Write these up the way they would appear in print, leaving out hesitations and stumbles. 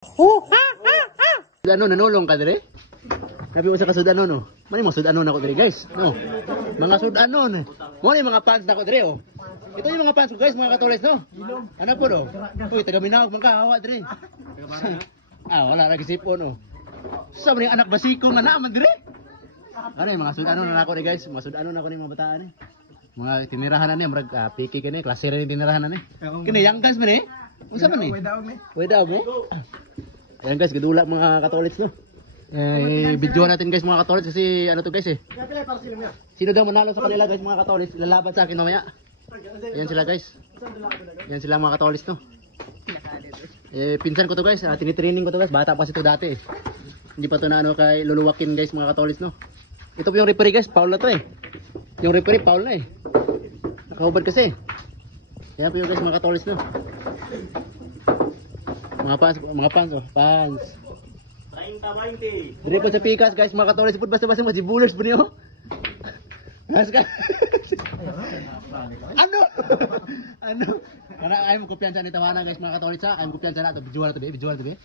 Ano nanulong ka dire? Nabi usa ka sudano no. Mani mo sudano na ko dire guys. No. Mga sudano na. Mo ni mga fans na ko dire oh. Ito yung mga fans ko guys, mga Katolis no. Ano po do? Uy, taga Minawag man ka hawa dire. Wala ra gisipon oh. Sa man anak basiko nga na man dire. Ano yung mga sudano na ako ni guys, mga sudano na ko ni mga bataan eh. Mga tinirahan na ni murag piki kini, klase ra ni tinirahan na ni. Kini yang guys man eh. Unsa man ni? Wedaw mo. Ayan guys, gidula mga Katolis no. Video natin guys mga Katolis kasi ano to guys eh. Sino daw manalo sa kanila guys mga Katolis, lalaban sa akin mamaya. Ayan sila guys. Ayan sila mga Katolis no. Pinsan ko to guys, tinitraining ko to guys, bata pa si to dati eh. Hindi pa to na ano kay luluwakin guys mga Katolis no. Ito po yung referee guys, foul na to eh. Yung referee foul na eh. Nakahubad kasi. Ayan po yung guys mga Katolis no. Mga fans oh, fans. 30-20. Dire po sa pikas guys, mga Katolis pud basta-basta mga bullers po niyo. Haska. Ano? Ana ay mo kumpiyansa ni tawanan guys mga Katolis ha. Ay mo kumpiyansa na to, video na to be.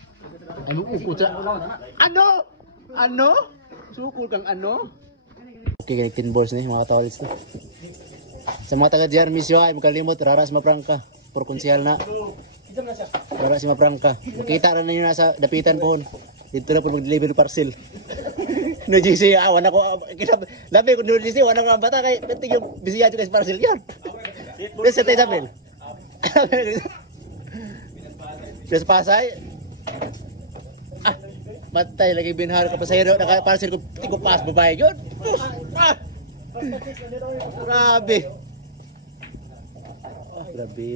Ay mo ukutsa. Ano? Sukul kang ano? Okay, kay 10 balls ni mga Katolis to. Sa mga taga Diar Misyo ay makalimot raras maprangka. Por konsyal na. Para si Maprangka. Kita na ninyo nasa dapitan po. Dito na po mag-deliver parcel. No GC, awan ako. Labi ko no GC, awan ako ang bata kay penting yung bisiya guys parcel yan. Besa tayo sabil. Des Pasay. Matay lagi binhar ko pasahero naka parcel ko tigo pas babae yun. Grabe. Grabe.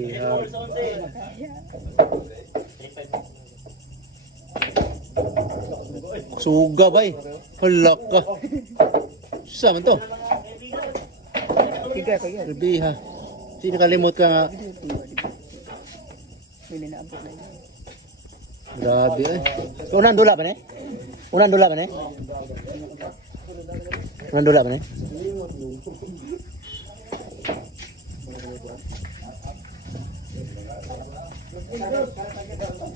Suga bay. Halak ka. Susah man to. Grabe ha. Sino kalimot ka nga. Grabe eh. Unang dula ba ne? Unang dula ba ne?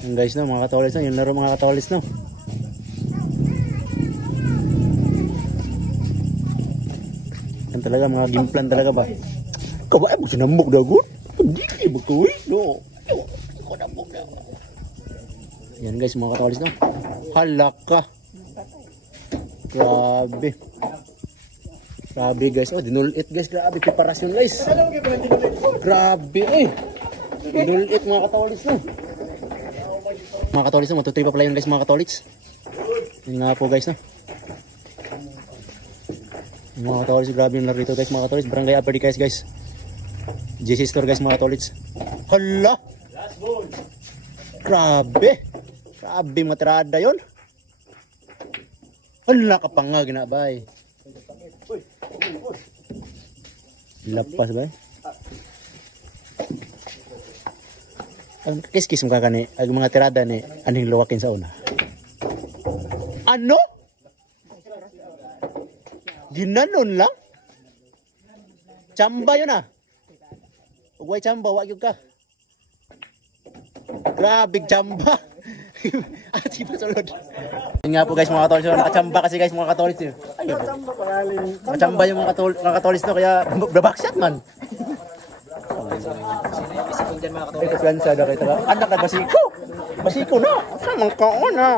Yung guys no, mga Katolis no, yung laro mga Katolis no. Yan talaga mga game plan talaga ba? Kabay mo sinambok dagon. Hindi mo kuwi no. Ko nambok na. Yan guys mga Katolis no. Halaka. Grabe guys, oh dinulit guys, grabe preparasyon guys. Grabe eh. Dinulit mga Katolis no. Mga Katolis no, matutuloy pa pala yun guys mga Katolis. Yun nga po guys no. Mga Katolis, grabe yung laro dito guys mga Katolis. Barangay Upper guys. JC Store guys mga Katolis. Hala! Grabe matrada yun. Hala ka pa nga ginabay. Lapas ba? Ang kiskis mo kakani, ang mga tirada ni aning luwakin sa una. Ano? Ginanon lang? Chamba yun ah. Huwag chamba, wag yun ka. Grabe chamba. At iba sulod. Yun nga po guys mga Katolis, nakachamba kasi guys mga Katolis. Nakachamba yung mga Katolis no, kaya babaksat man. Kasi mga Katolis. Anak na basiko. Basiko na. Saan mga kaon na.